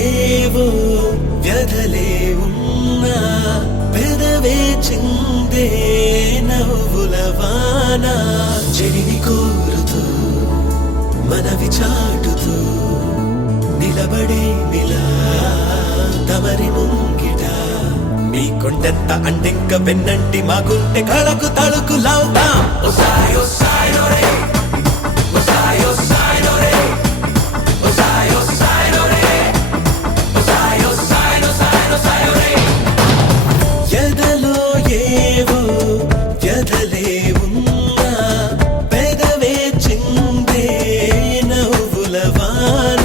ఏవో వ్యధలే ఉన్నా పెదవే చిందే నవ్వుల వాన చెరిని కోరుతూ మనవి చాటుతూ నిలబడే నిలా తమరి ముంగిట మీ కొండెంత అండెంక వెన్నంటి మా గుండె కళకు తళుకు లావుతా ఓసాయో సాయో రే ఓసాయో సాయో రే ఓసాయో సాయో రే ఓసాయో సాయో సాయో సాయో రే ఎదలో ఏవో వ్యధలే ఉన్నా పెదవే చిందే నవ్వుల వాన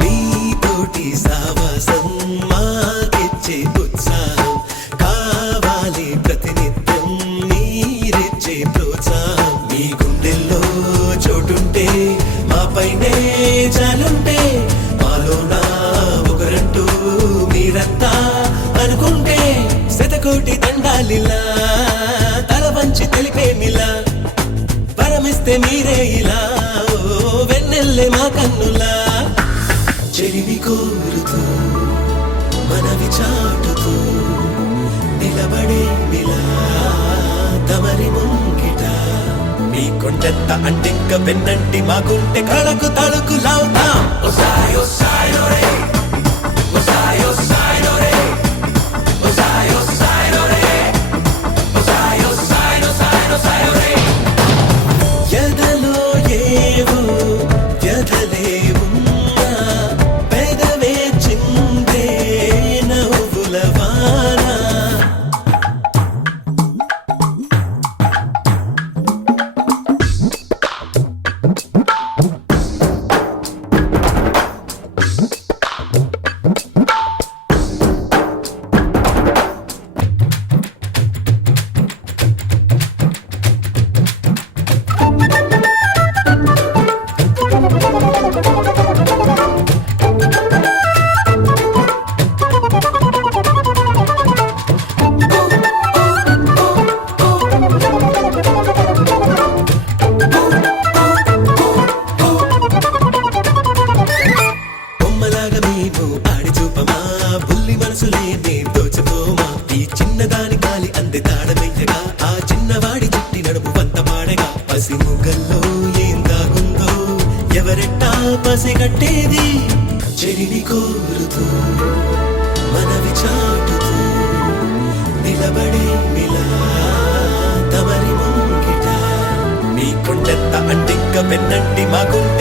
నీతోటి సావాసం మాకిచ్చే ఉత్సాహం కావాలి ప్రతినిత్యం మీరిచ్చే ప్రోత్సాహం మీ గుండెల్లో చోటుంటే మా పైనే చాలుంటే మాలోనా ఒకరంటూ మీరంతా అనుకుంటే శతకోటి దండాలిలా తల వంచి తెలిపేమిలా పరమిస్తే మీరే ఇలా ఓ వెన్నెల్లే మా కన్నులా చెరిని కోరుతూ మనవి చాటుతూ నిలబడే నిలా తమరి ముంగిట మీ కొండంత అంటింక వెన్నంటి మా గుంటె కళకు తళుకు లావుతా ఓసాయో సాయో రే ఓసాయో సాయో రే ఓసాయో సాయో రే ఓసాయో సాయో సాయో సాయో రే ఎదలో ఏవో వ్యధలే ఉన్నా పెదవే చిందే నవ్వుల వాన బొమ్మలాగా మేము ఆడి చూపమా బుల్లి మనసులేనే దోచుకోమా ఈ చిన్నదాని గాలి అంది తాడమెయ్యగా ఆ చిన్నవాడి చుట్టి నడుపు వంత పాడగా పసి ముగ్గల్లో ఏం దాగుందో ఎవరెట్టా పసిగట్టేది చెరిని కోరుతూ మనవి చాటుతూ నిలబడే నిలా తమరి ముంగిట మీ కొండెంత అంటింక వెన్నంటి మా గుండె